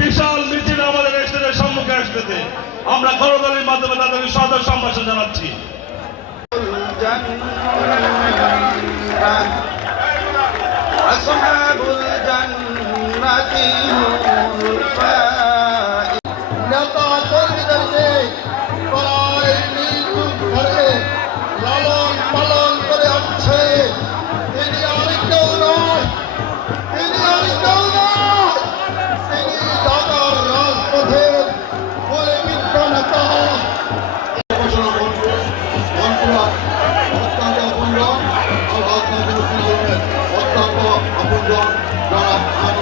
বিশাল মিছিল আমরা করদলের জানাচ্ছি। জনাব